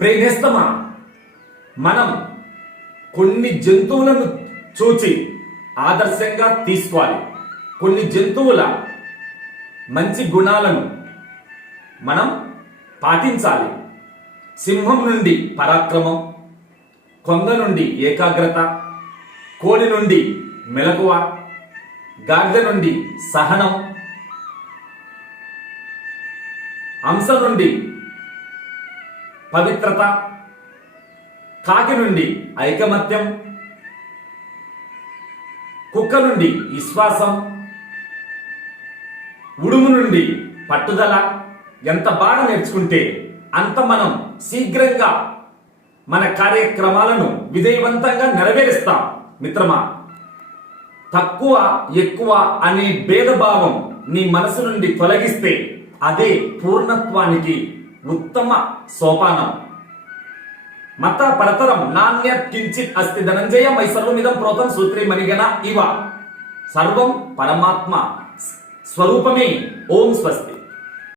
ప్రేమిస్తమా మనం కొన్ని జంతువులను చూచి ఆదర్శంగా తీసుకోవాలి. కొన్ని జంతువుల మంచి గుణాలను మనం పాటించాలి. సింహం నుండి పరాక్రమం, కొంగ నుండి ఏకాగ్రత, కోడి నుండి మెలకువ, గాడిద నుండి సహనం, హంస నుండి పవిత్రత, కాకి నుండి ఐకమత్యం, కుక్క నుండి విశ్వాసం, ఉడుము నుండి పట్టుదల. ఎంత బాగా నేర్చుకుంటే అంత మనం శీఘ్రంగా మన కార్యక్రమాలను విజయవంతంగా నెరవేరుస్తాం. మిత్రమా, తక్కువ ఎక్కువ అనే భేదభావం నీ మనసు నుండి తొలగిస్తే అదే పూర్ణత్వానికి ఉత్తమ సోపానం. మత పరతరం నాణ్యత్ కించిత్ అస్తి ధనంజయ మై సర్వమిదం ప్రోతం సూత్రే మణిగణ ఇవ సర్వం పరమాత్మ స్వరూపమే. ఓం స్వస్తి.